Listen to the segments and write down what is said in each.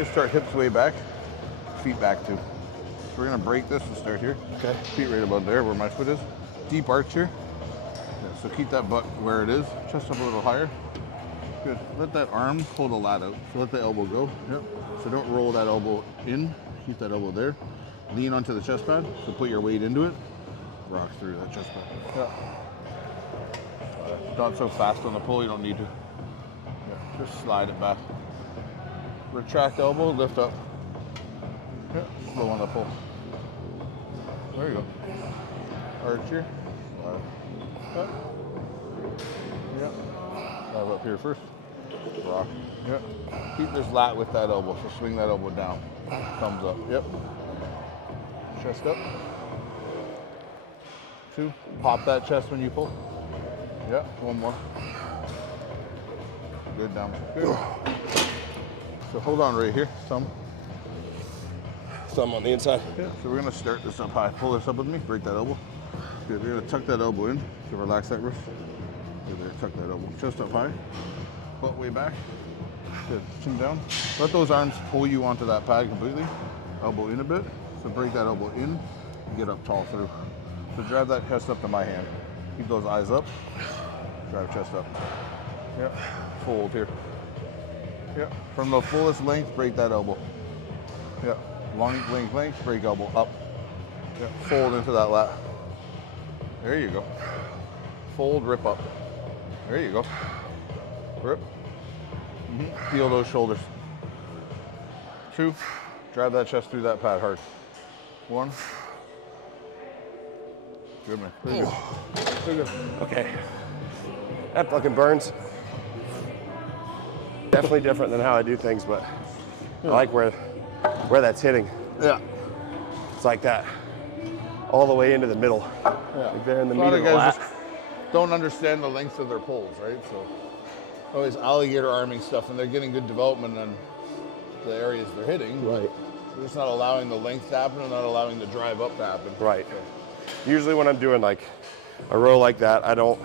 going to start hips way back, feet back too. So we're going to break this and start here. Okay. Feet right about there where my foot is. Deep arch here. Yeah, so keep that butt where it is. Chest up a little higher. Good. Let that arm pull the lat out. So let the elbow go. Yep. So don't roll that elbow in. Keep that elbow there. Lean onto the chest pad. So put your weight into it. Rock through that chest pad. Yeah. Not so fast on the pull. You don't need to. Yeah. Just slide it back. Retract elbow. Lift up. Yeah. Slow on the pull. There you go. Arch here. Slide. Yeah. Dive up here first. Rock. Yep. Keep this lat with that elbow, so swing that elbow down. Thumbs up. Yep. Chest up. 2. Pop that chest when you pull. Yep. 1 more. Good down. Good. So hold on right here. Thumb. Thumb on the inside. Yeah. So we're gonna start this up high. Pull this up with me. Break that elbow. Good. We're gonna tuck that elbow in. So relax that wrist. Good there. Tuck that elbow. Chest up high. Butt way back. Good. Chin down. Let those arms pull you onto that pad completely. Elbow in a bit. So break that elbow in and get up tall through. So drive that chest up to my hand. Keep those eyes up. Drive chest up. Yep. Fold here. Yep. From the fullest length, break that elbow. Yep. Long length, break elbow up. Yep. Fold into that lat. There you go. Fold, rip up. There you go. Rip. Feel those shoulders. 2. Drive that chest through that pad hard. 1. Good man. Pretty good. Pretty good. Okay. That fucking burns. Definitely different than how I do things, but I like where that's hitting. Yeah. It's like that. All the way into the middle. Yeah. Like there in the A lot meat of of the guys lat. just don't understand the lengths of their poles, right? So always alligator arming stuff, and they're getting good development on the areas they're hitting. Right. They're just not allowing the length to happen and not allowing the drive up to happen. Right. So, Usually when I'm doing like a row like that, I don't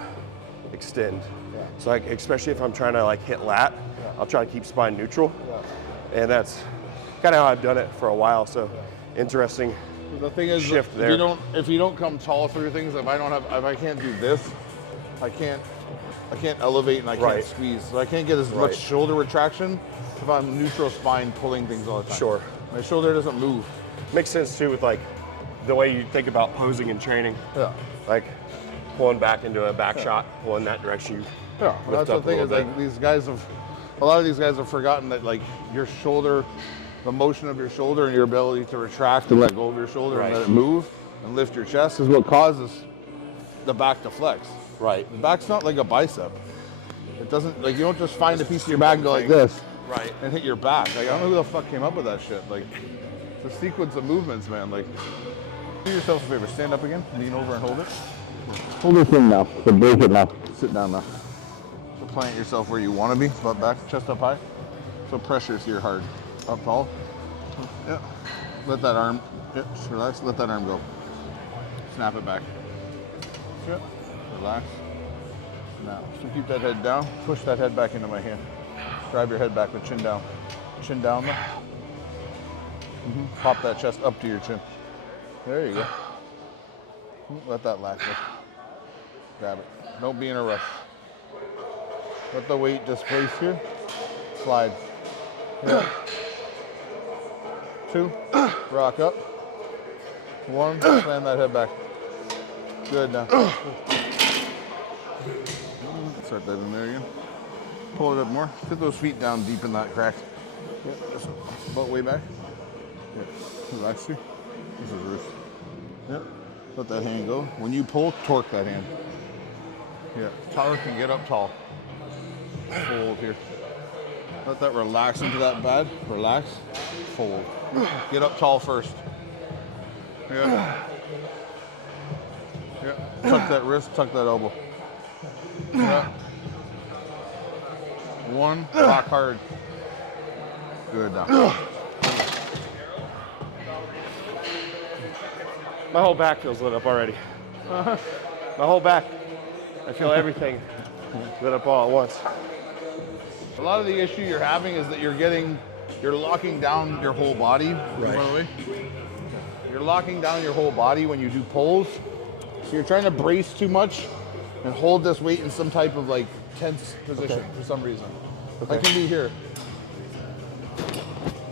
extend. Yeah. So like, especially if I'm trying to like hit lat, I'll try to keep spine neutral. yeah. And that's kind of how I've done it for a while. So interesting. The thing is, shift if there. if you don't come tall through things, if I can't do this, I can't elevate and I can't Right. squeeze. So I can't get as much shoulder retraction if I'm neutral spine pulling things all the time. Sure. My shoulder doesn't move. Makes sense too with like the way you think about posing and training. Yeah. Like pulling back into a back shot, pulling that direction. Yeah. Well, that's the up a thing little is like a lot of these guys have forgotten that like your shoulder, the motion of your shoulder and your ability to retract and let go of your shoulder and Right. let it move and lift your chest is what causes the back to flex. Right. The back's not like a bicep. It doesn't, like, you don't just find a piece of your back and go like this Right. and hit your back. Like, I don't know who the fuck came up with that shit. Like, it's a sequence of movements, man. Like, do yourself a favor, stand up again, lean over and hold it. Hold this in now, so break it now. Sit down now. So plant yourself where you want to be, butt back, chest up high. So pressure's here hard. Up tall. Yeah. Let that arm, just relax, let that arm go. Snap it back. Yeah. Relax. Now, so keep that head down. Push that head back into my hand. Drive your head back with chin down. Chin down there. Pop that chest up to your chin. There you go. Let that lat go. Grab it. Don't be in a rush. Let the weight displace here. Slide. Yeah. 2. Rock up. 1. Slam that head back. Good now. Start that in there again. Pull it up more. Get those feet down deep in that crack. Yep. Butt way back. Yep. Relax here. This is wrist. Yep. Let that hand go. When you pull, torque that hand. Yeah. Tower can get up tall. Fold here. Let that relax into that pad. Relax. Fold. Get up tall first. Yeah. Yeah. Tuck that wrist, tuck that elbow. Yeah. 1, rock hard. Good now. My whole back feels lit up already. My whole back. I feel everything lit up all at once. A lot of the issue you're having is that you're you're locking down your whole body. Right. By the way, you're locking down your whole body when you do pulls. So you're trying to brace too much and hold this weight in some type of like tense position for some reason. I can be here.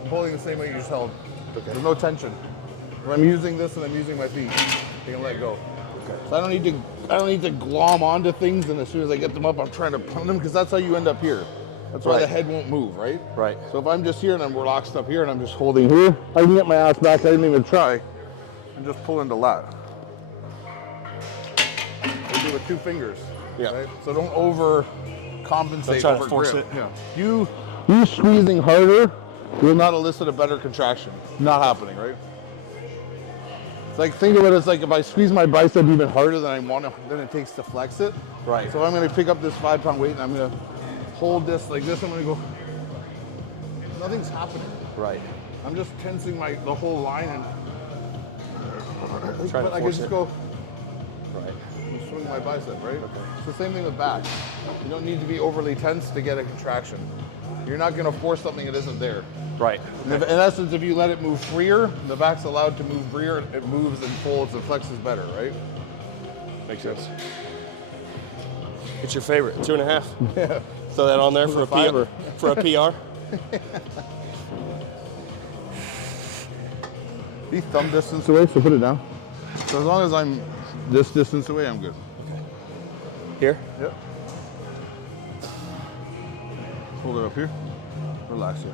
I'm holding the same way you just held. There's no tension. When I'm using this and I'm using my feet, you can let go. So I don't need to glom onto things, and as soon as I get them up, I'm trying to pull them, because that's how you end up here. That's why the head won't move, right? Right. So if I'm just here and I'm relaxed up here and I'm just holding here, I can get my ass back. I didn't even try. And just pull into lat. I do it with 2 fingers. Yeah. Right? So don't over compensate. Don't try to over force grip. it. Yeah. You squeezing harder will not elicit a better contraction. Not happening, right? It's like, think of it as like if I squeeze my bicep even harder than I want to, than it takes to flex it. Right. So I'm going to pick up this 5-pound weight and I'm going to hold this like this. I'm going to go. Nothing's happening. Right. I'm just tensing the whole line, and Try to I can force just it. go. Right. And swing my bicep, right? Okay. It's the same thing with back. You don't need to be overly tense to get a contraction. You're not going to force something that isn't there. Right. In essence, if you let it move freer, the back's allowed to move freer, it moves and folds and flexes better, right? Makes sense. It's your favorite, 2.5. Yeah. Throw that on there With for a a fiver. For a PR. Be thumb distance away, so put it down. So as long as I'm this distance away, I'm good. Here? Yep. Hold it up here. Relax it.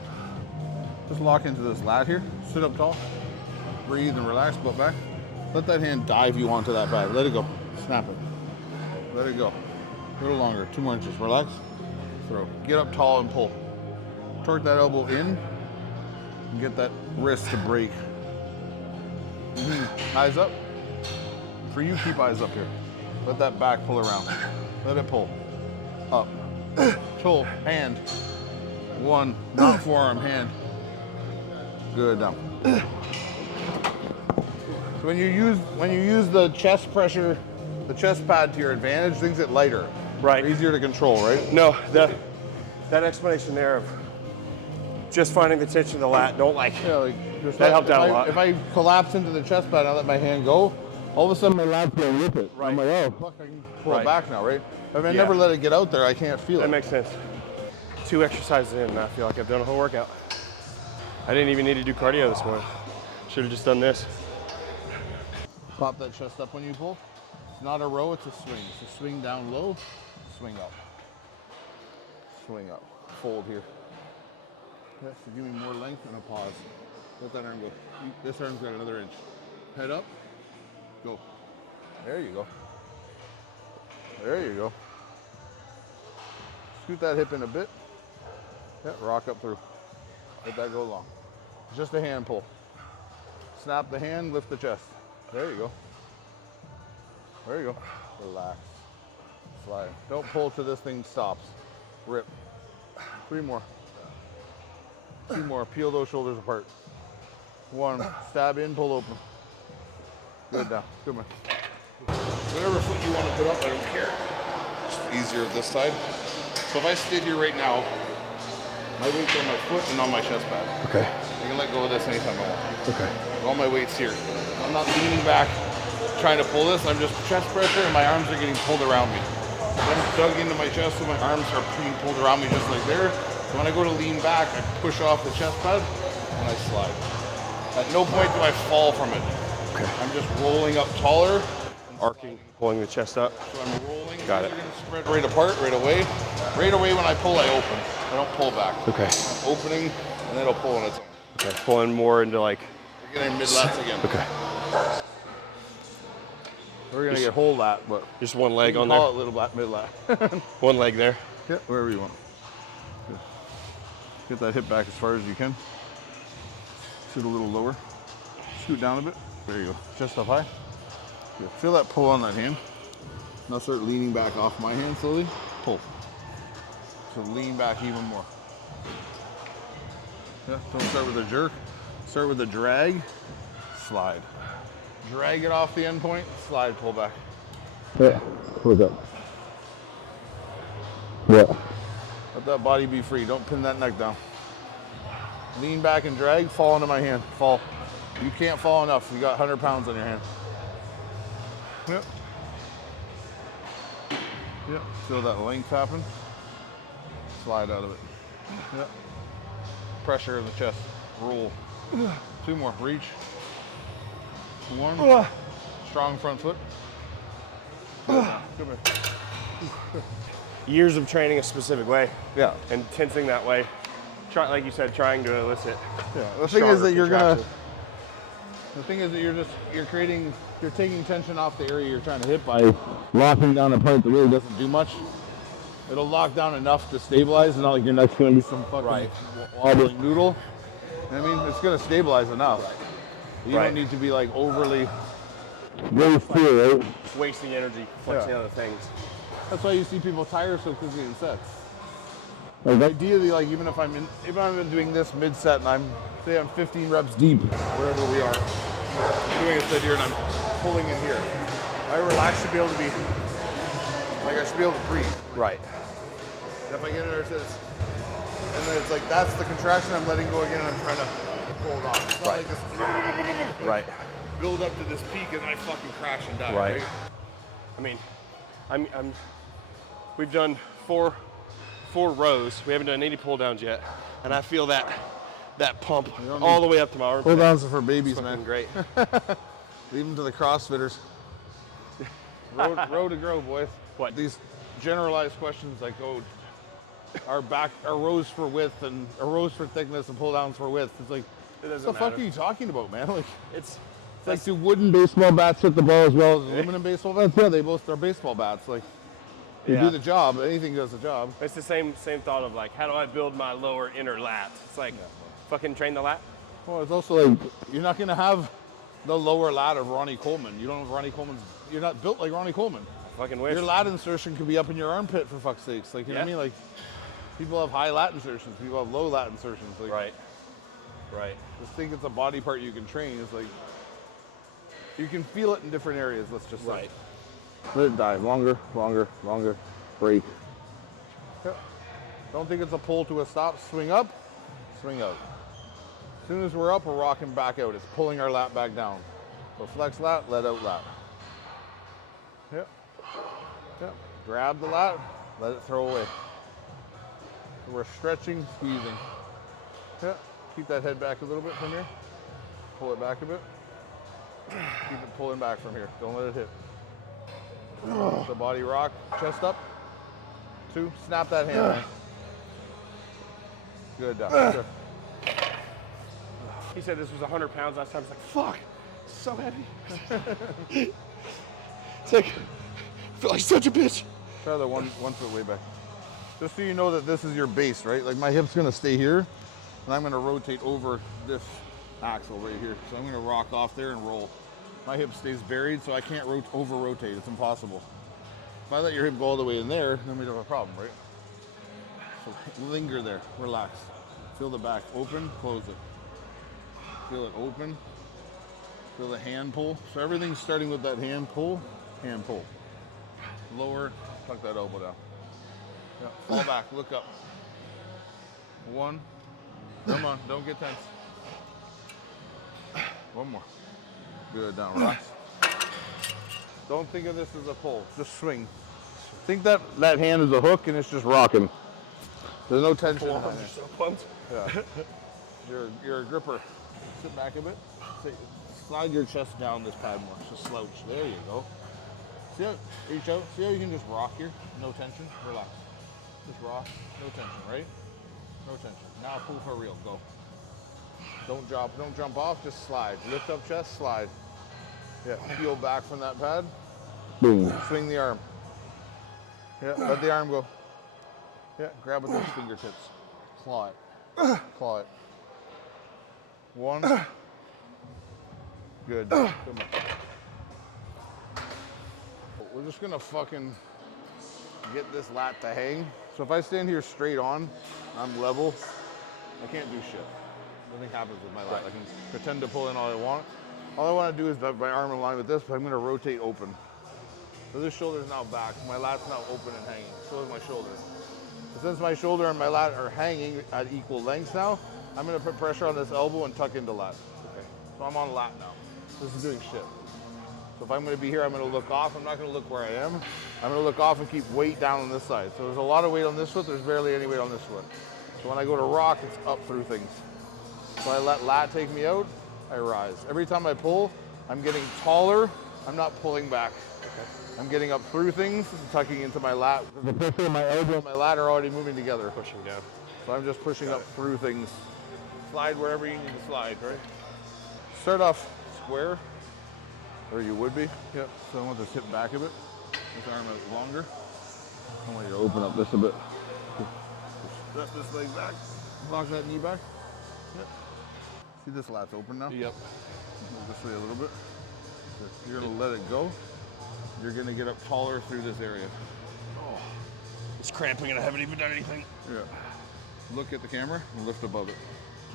Just lock into this lat here. Sit up tall. Breathe and relax, butt back. Let that hand dive you onto that bag. Let it go. Snap it. Let it go. A little longer. 2 more inches. Relax. Throw. Get up tall and pull. Torque that elbow in. And get that wrist to break. Eyes up. For you, keep eyes up here. Let that back pull around. Let it pull. Up. Pull. Hand. 1. Not forearm. Hand. Good. Down. So when you use the chest pressure, the chest pad to your advantage, things get lighter. Right. Easier to control, right? No, that explanation there of just finding the tension of the lat, don't like. Yeah, like just That helped out a lot. If I collapse into the chest pad and I let my hand go, all of a sudden my lat's gonna rip it. Right. I'm like, oh, fuck, I can pull Right. it back now, right? If I Yeah. never let it get out there, I can't feel That it. makes sense. 2 exercises in, and I feel like I've done a whole workout. I didn't even need to do cardio this morning. Should have just done this. Pop that chest up when you pull. It's not a row, it's a swing. It's a swing down low, swing up. Swing up. Fold here. Yes, so give me more length and a pause. Let that arm go. This arm's got another inch. Head up. Go. There you go. There you go. Scoot that hip in a bit. Yeah, rock up through. Let that go long. Just a hand pull. Snap the hand, lift the chest. There you go. There you go. Relax. Slide. Don't pull till this thing stops. Rip. 3 more. 2 more. Peel those shoulders apart. 1. Stab in, pull open. Good down. Good man. Whatever foot you want to put up, I don't care. It's easier this side. So if I stayed here right now, my weight's on my foot and on my chest pad. Okay. I can let go of this anytime I want. Okay. All my weight's here. I'm not leaning back trying to pull this. I'm just chest pressure and my arms are getting pulled around me. I'm dug into my chest so my arms are being pulled around me just like there. So when I go to lean back, I push off the chest pad and I slide. At no point do I fall from it. Okay. I'm just rolling up taller. Arcing, pulling the chest up. So I'm rolling. Got it. They're gonna spread right apart, right away. Right away when I pull, I open. I don't pull back. Okay. I'm opening and then it'll pull on its own. Okay. Pulling more into like. We're getting mid-lats again. Okay. We're gonna get whole lat, but Just one leg on call there. it little lat, mid-lat. One leg there. Yeah, wherever you want. Good. Get that hip back as far as you can. Scoot a little lower. Scoot down a bit. There you go. Chest up high. Good. Feel that pull on that hand. Now start leaning back off my hand slowly. Pull. So lean back even more. Yeah, don't start with a jerk. Start with a drag. Slide. Drag it off the end point. Slide, pull back. Yeah, close up. Yeah. Let that body be free. Don't pin that neck down. Lean back and drag, fall into my hand, fall. You can't fall enough, you got 100 pounds on your hand. Yep. Yep, feel that length happen. Slide out of it. Yep. Pressure in the chest, roll. 2 more, reach. 1, strong front foot. Come here. Years of training a specific way. Yeah. And tensing that way. Like you said, trying to elicit. Yeah. The thing is that you're taking tension off the area you're trying to hit by locking down a part that really doesn't do much. It'll lock down enough to stabilize, and not like your neck's going to be some fucking wobbling noodle. I mean, it's going to stabilize enough. You don't need to be like overly wasting energy, flexing other things. That's why you see people tire so quickly in sets. Like ideally, like even if I'm doing this mid set and I'm 15 reps deep, wherever we are, doing a set here and I'm pulling in here, I relax to be able to be like I should be able to breathe. Right. And if I get in there, and then it's like that's the contraction I'm letting go again, and I'm trying to pull it off. It's not like this build up to this peak and I fucking crash and die. Right. I mean, we've done four rows. We haven't done any pull downs yet, and I feel that pump all the way up to my armpit. Pull downs are for babies, it's man. Great. Leave them to the CrossFitters. Row to grow, boys. What? These generalized questions like, our rows for width and rows for thickness and pull downs for width. It's like, what the fuck are you talking about, man? Like, it's like, do wooden baseball bats hit the ball as well as aluminum baseball bats? Yeah, they both are baseball bats. Like, you do the job. Anything does the job. It's the same thought of like, how do I build my lower inner lat? It's like, fucking train the lat. Well, it's also like, you're not gonna have the lower lat of Ronnie Coleman. You don't have Ronnie Coleman's. You're not built like Ronnie Coleman. I fucking wish. Your lat insertion could be up in your armpit for fuck's sakes. Like, you know what I mean? Like, people have high lat insertions. People have low lat insertions. Like, right. Just think it's a body part you can train. It's like, you can feel it in different areas. Let's just say. Let it dive. Longer. Break. Yep. Don't think it's a pull to a stop. Swing up, swing out. As soon as we're up, we're rocking back out. It's pulling our lat back down. So flex lat, let out lat. Yep. Grab the lat, let it throw away. So we're stretching, squeezing. Yep. Keep that head back a little bit from here. Pull it back a bit. Keep it pulling back from here. Don't let it hit. The body rock, chest up. 2, snap that hand. Man. Good, down. He said this was 100 pounds last time. I was like, fuck, it's so heavy. It's like, I feel like such a bitch. Try the one foot way back. Just so you know that this is your base, right? Like my hip's gonna stay here, and I'm gonna rotate over this axle right here. So I'm gonna rock off there and roll. My hip stays buried, so I can't over rotate. It's impossible. If I let your hip go all the way in there, then we'd have a problem, right? So linger there, relax. Feel the back open, close it. Feel it open. Feel the hand pull. So everything's starting with that hand pull. Lower, tuck that elbow down. Yeah, fall back, look up. 1. Come on, don't get tense. 1 more. Good, down, relax. Don't think of this as a pull, just swing. Think that hand is a hook and it's just rocking. There's no tension behind it. So pumped. Yeah. You're a gripper. Sit back a bit. Slide your chest down this pad more. Just slouch. There you go. See how, reach out. See how you can just rock here? No tension. Relax. Just rock. No tension, right? No tension. Now pull for real. Go. Don't jump off. Just slide. Lift up chest. Slide. Yeah. Peel back from that pad. Boom. Swing the arm. Yeah. Let the arm go. Yeah. Grab with those fingertips. Claw it. Claw it. 1. Good. Come on. We're just gonna fucking get this lat to hang. So if I stand here straight on, I'm level, I can't do shit. Nothing happens with my lat. I can pretend to pull in all I want. All I want to do is have my arm in line with this, but I'm gonna rotate open. So this shoulder is now back. My lat's now open and hanging. So is my shoulder. So since my shoulder and my lat are hanging at equal lengths now, I'm gonna put pressure on this elbow and tuck into lat. Okay. So I'm on lat now. This is doing shit. So if I'm gonna be here, I'm gonna look off. I'm not gonna look where I am. I'm gonna look off and keep weight down on this side. So there's a lot of weight on this foot, there's barely any weight on this foot. So when I go to rock, it's up through things. So I let lat take me out, I rise. Every time I pull, I'm getting taller, I'm not pulling back. Okay. I'm getting up through things and tucking into my lat. The pressure in my elbow and my lat are already moving together. Pushing down. So I'm just pushing up through things. Slide wherever you need to slide, right? Start off square, or you would be. Yep. So I want this hip back a bit. This arm out longer. I want you to open up this a bit. Step this leg back. Lock that knee back. Yep. See this lat's open now? Yep. Move this way a little bit. You're gonna let it go. You're gonna get up taller through this area. Oh, it's cramping and I haven't even done anything. Yeah. Look at the camera and lift above it.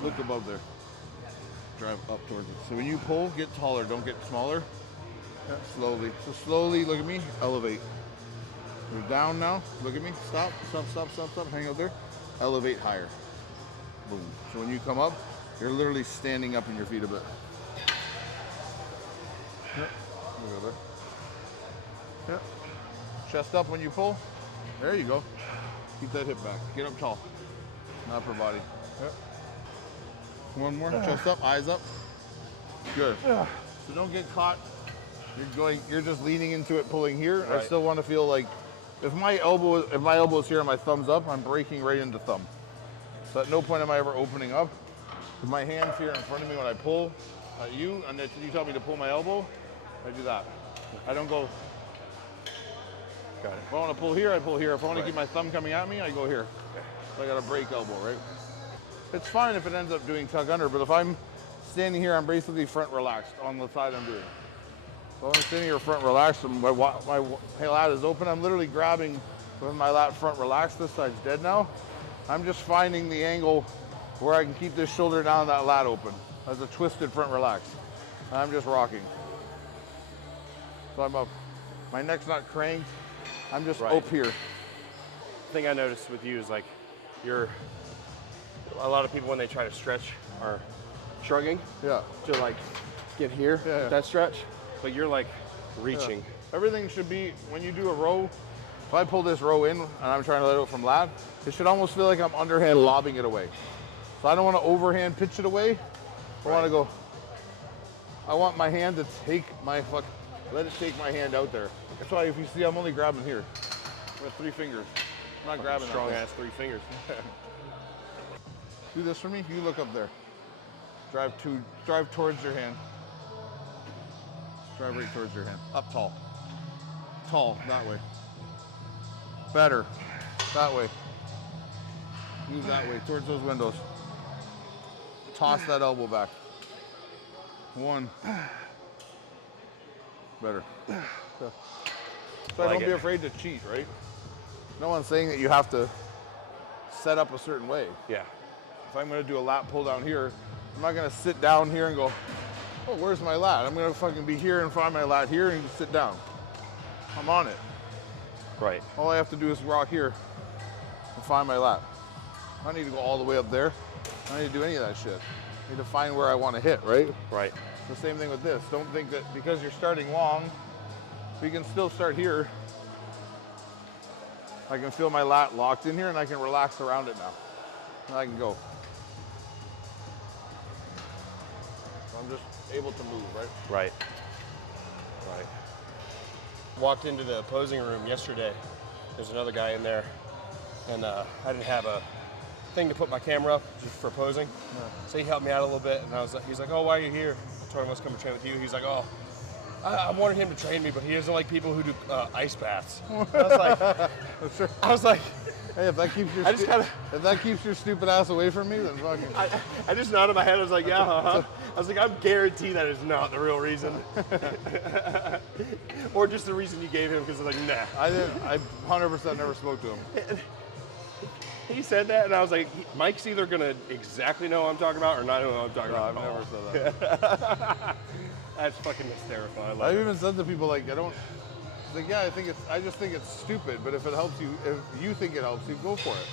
Lift above there. Drive up towards it. So when you pull, get taller, don't get smaller. Yeah, slowly. So slowly, look at me, elevate. You're down now, look at me, stop, stop, stop, stop, stop, hang out there. Elevate higher. Boom. So when you come up, you're literally standing up in your feet a bit. Yep. Look over there. Yep. Chest up when you pull. There you go. Keep that hip back. Get up tall. Upper body. Yep. One more. Chest up, eyes up. Good. So don't get caught. You're just leaning into it, pulling here. Right. I still want to feel like if my elbow is here and my thumb's up, I'm breaking right into thumb. So at no point am I ever opening up. If my hand's here in front of me when I pull at you, and you tell me to pull my elbow, I do that. I don't go. Got it. If I want to pull here, I pull here. If I want to keep my thumb coming at me, I go here. Okay. So I got a break elbow, right? It's fine if it ends up doing tuck under, but if I'm standing here, I'm basically front relaxed on the side I'm doing. So when I'm standing here front relaxed and my lat is open, I'm literally grabbing with my lat front relaxed. This side's dead now. I'm just finding the angle where I can keep this shoulder down and that lat open as a twisted front relaxed. And I'm just rocking. So I'm up. My neck's not cranked. I'm just up here. The thing I noticed with you is like a lot of people when they try to stretch are shrugging. Yeah. To like get here, that stretch. But you're like reaching. Yeah. Everything should be, when you do a row, if I pull this row in and I'm trying to let it out from lat, it should almost feel like I'm underhand lobbing it away. So I don't want to overhand pitch it away. I want my hand to take let it take my hand out there. That's why if you see, I'm only grabbing here with 3 fingers. I'm not grabbing strong ass 3 fingers. Do this for me. You look up there. Drive towards your hand. Drive right towards your hand. Up tall. Tall, that way. Better. That way. Move that way, towards those windows. Toss that elbow back. 1. Better. So don't be afraid to cheat, right? No one's saying that you have to set up a certain way. Yeah. If I'm gonna do a lat pull down here, I'm not gonna sit down here and go, oh, where's my lat? I'm gonna fucking be here and find my lat here and sit down. I'm on it. Right. All I have to do is rock here and find my lat. I don't need to go all the way up there. I don't need to do any of that shit. I need to find where I want to hit, right? Right. It's the same thing with this. Don't think that because you're starting long, we can still start here. I can feel my lat locked in here and I can relax around it now. And I can go. So I'm just able to move, right? Right. Right. Walked into the posing room yesterday. There's another guy in there, and I didn't have a thing to put my camera up just for posing. Yeah. So he helped me out a little bit, and he's like, oh, why are you here? I told him I was coming to train with you. He's like, oh, I wanted him to train me, but he doesn't like people who do ice baths. I was like, hey, if that keeps your stupid ass away from me, then fucking. I just nodded my head. I was like, yeah, I was like, I'm guaranteed that is not the real reason. Or just the reason you gave him because I was like, nah. I 100% never spoke to him. He said that, and I was like, Mike's either gonna exactly know what I'm talking about or not know what I'm talking about. I've never said that. That's fucking hysterical. I've even said to people like, yeah, I just think it's stupid, but if it helps you, if you think it helps you, go for it.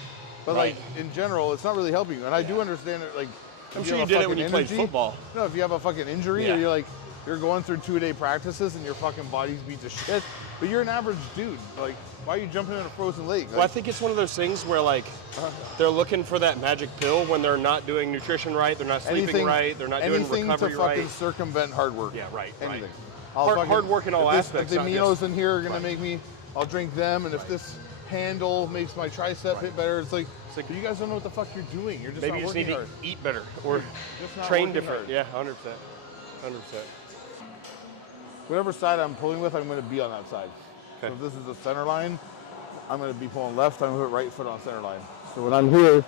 But like in general, it's not really helping you. And I do understand it, like I'm if sure you have a did it when fucking you played energy- football. No, if you have a fucking injury Yeah. or you're going through 2-a-day practices and your fucking body's beat to shit, but you're an average dude. Like, why are you jumping in a frozen lake? Like, Well, I think it's one of those things where like they're looking for that magic pill when they're not doing nutrition right, they're not sleeping right, they're not doing anything recovery to fucking right. circumvent hard work. Yeah, right. Anything. Right. Hard work in all if aspects. If the not aminos just, in here are gonna right. make me, I'll drink them. And if this handle makes my tricep hit better, it's like you guys don't know what the fuck you're doing. You're just maybe not you just working need hard. to eat better or Just not train working different. hard. Yeah, 100%. 100%. Whatever side I'm pulling with, I'm gonna be on that side. Okay. So if this is the center line, I'm gonna be pulling left. I'm gonna put right foot on center line. So when I'm here,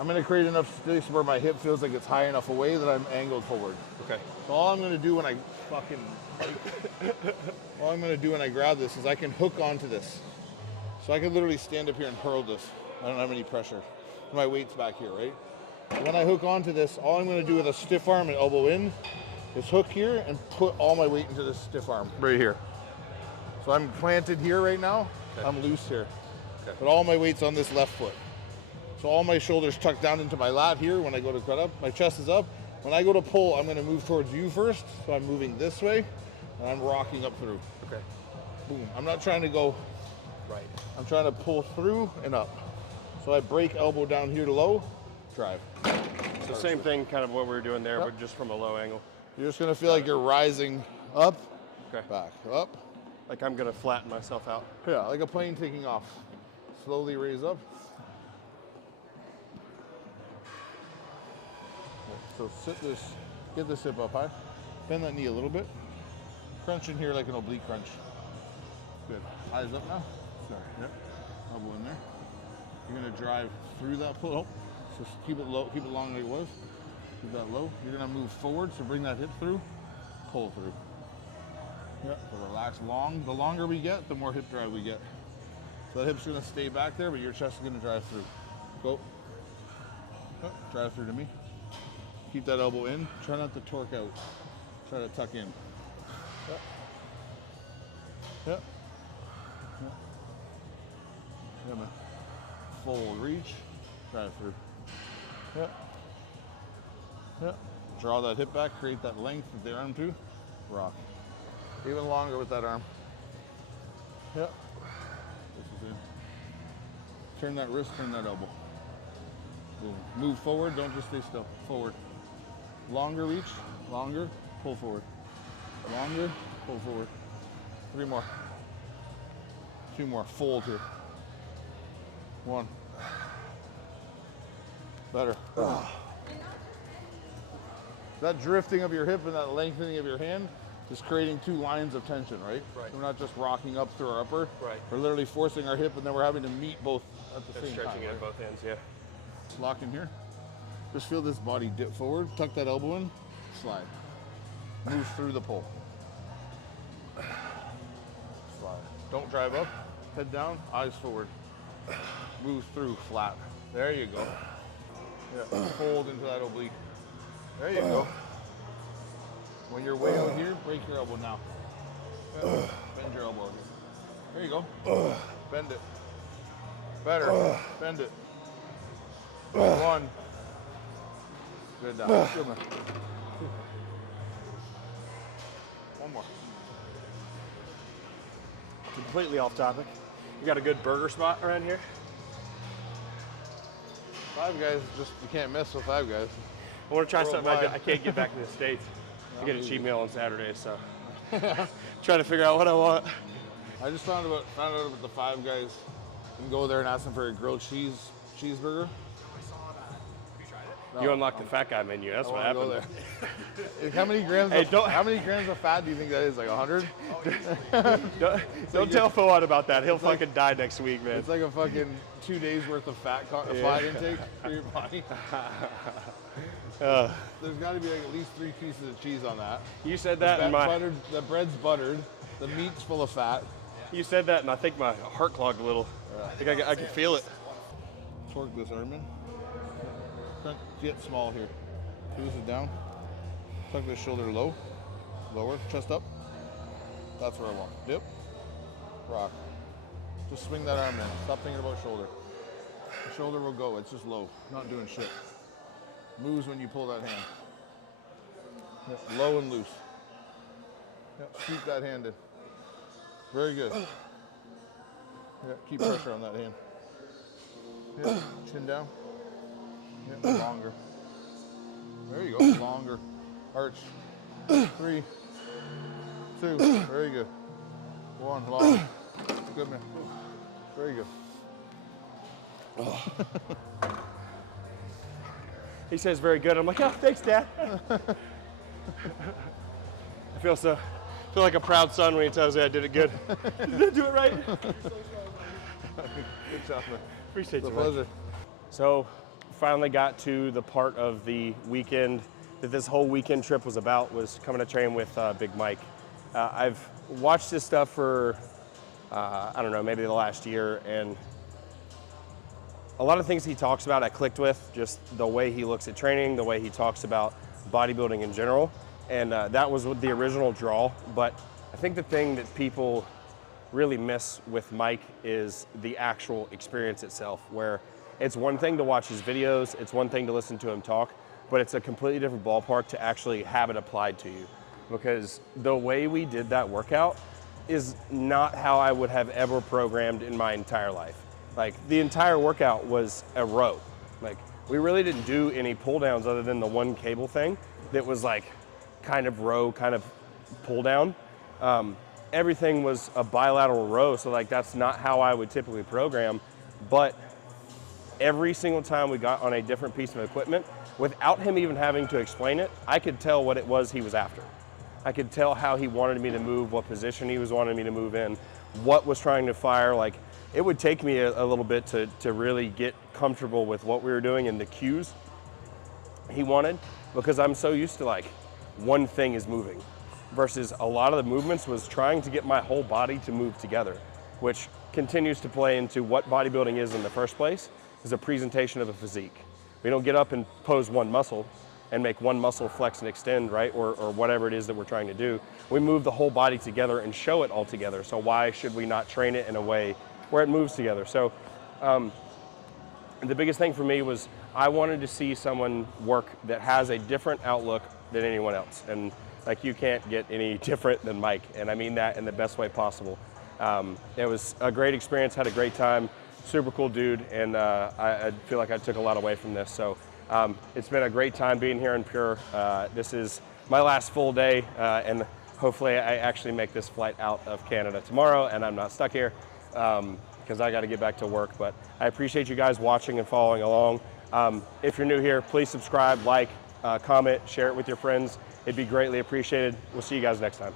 I'm gonna create enough space where my hip feels like it's high enough away that I'm angled forward. Okay. So all I'm gonna do when I fucking, all I'm gonna do when I grab this is I can hook onto this. So I can literally stand up here and hurl this. I don't have any pressure. My weight's back here, right? When I hook onto this, all I'm gonna do with a stiff arm and elbow in is hook here and put all my weight into this stiff arm right here. So I'm planted here right now. Okay. I'm loose here. Okay. But all my weight's on this left foot. So all my shoulders tucked down into my lat here when I go to cut up. My chest is up. When I go to pull, I'm gonna move towards you first. So I'm moving this way and I'm rocking up through. Okay. Boom. I'm not trying to go right. I'm trying to pull through and up. So I break elbow down here to low, drive. So same thing, kind of what we were doing there, but just from a low angle. You're just gonna feel like you're rising up, back, up. Like I'm gonna flatten myself out. Yeah, like a plane taking off. Slowly raise up. So sit this, get this hip up high. Bend that knee a little bit. Crunch in here like an oblique crunch. Good. Eyes up now. Sorry. Yep. Elbow in there. You're gonna drive through that pull. So keep it low, keep it long like it was. Keep that low. You're gonna move forward, so bring that hip through, pull through. Yep. So relax long. The longer we get, the more hip drive we get. So the hip's gonna stay back there, but your chest is gonna drive through. Go. Oh, drive through to me. Keep that elbow in. Try not to torque out. Try to tuck in. Yep. Yep. Yep. Yeah, man. Full reach. Drive through. Yep. Yep. Draw that hip back. Create that length with the arm too. Rock. Even longer with that arm. Yep. This is in. Turn that wrist, turn that elbow. Boom. Move forward, don't just stay still. Forward. Longer reach, longer, pull forward. Longer, pull forward. 3 more. 2 more. Fold here. 1. Better. That drifting of your hip and that lengthening of your hand is creating 2 lines of tension, right? Right. We're not just rocking up through our upper. Right. We're literally forcing our hip and then we're having to meet both at the same time. Stretching it at both ends, yeah. Lock in here. Just feel this body dip forward, tuck that elbow in, slide. Move through the pull. Slide. Don't drive up, head down, eyes forward. Move through, flat. There you go. Yeah. Hold into that oblique. There you go. When you're way out here, break your elbow now. Bend your elbow. There you go. Bend it. Better. Bend it. 1. Good down. Good man. 1 more. Completely off topic. You got a good burger spot around here? Five Guys, just you can't mess with Five Guys. I want to try something. I Worldwide. can't get back to the States. I get a cheat meal on Saturday, so trying to figure out what I want. I just found out about the Five Guys. You can go there and ask them for a grilled cheeseburger. I saw that. Have you tried it? No, You unlocked the fat guy menu. That's I what wanna go happened. there. How many grams? Hey, How many grams of fat do you think that is? Like 100? Don't tell Fawad about that. He'll fucking die next week, man. It's like a fucking 2 days worth of fat intake for your body. There's got to be like at least 3 pieces of cheese on that. You said that, and The bread's buttered. The meat's full of fat. you said that, and I think my heart clogged a little. I think I can feel it. Torque this arm in. Get small here. Squeeze it down. Tuck the shoulder low. Lower. Chest up. That's where I want. Dip. Rock. Just swing that arm in. Stop thinking about shoulder. The shoulder will go. It's just low. Not doing shit. Moves when you pull that hand. Yep, low and loose. Yep, keep that hand in. Very good. Yep, keep pressure on that hand. Yep, chin down. Yep, longer. There you go, longer. Arch. 3, 2, very good. 1, long. Good man. Very good. He says very good. I'm like, oh, thanks, Dad. I feel like a proud son when he tells me I did it good. Did I do it right? Good job, man. Appreciate you, It's a man. pleasure. So, finally got to the part of the weekend that this whole weekend trip was about, was coming to train with Big Mike. I've watched this stuff for, I don't know, maybe the last year, and a lot of things he talks about I clicked with, just the way he looks at training, the way he talks about bodybuilding in general, and that was the original draw. But I think the thing that people really miss with Mike is the actual experience itself, where it's one thing to watch his videos, it's one thing to listen to him talk, but it's a completely different ballpark to actually have it applied to you. Because the way we did that workout is not how I would have ever programmed in my entire life. Like, the entire workout was a row. Like, we really didn't do any pull downs other than the one cable thing that was like kind of row, kind of pull down. Everything was a bilateral row, so like that's not how I would typically program. But every single time we got on a different piece of equipment, without him even having to explain it, I could tell what it was he was after. I could tell how he wanted me to move, what position he was wanting me to move in, what was trying to fire. Like, it would take me a little bit to really get comfortable with what we were doing and the cues he wanted, because I'm so used to like one thing is moving versus a lot of the movements was trying to get my whole body to move together, which continues to play into what bodybuilding is in the first place, is a presentation of a physique. We don't get up and pose one muscle and make one muscle flex and extend, right? Or whatever it is that we're trying to do. We move the whole body together and show it all together. So why should we not train it in a way where it moves together? So the biggest thing for me was I wanted to see someone work that has a different outlook than anyone else. And like, you can't get any different than Mike. And I mean that in the best way possible. It was a great experience, had a great time, super cool dude. And I feel like I took a lot away from this. So it's been a great time being here in Pure. This is my last full day, and hopefully I actually make this flight out of Canada tomorrow and I'm not stuck here, because I got to get back to work. But I appreciate you guys watching and following along. If you're new here, please subscribe, like, comment, share it with your friends. It'd be greatly appreciated. We'll see you guys next time.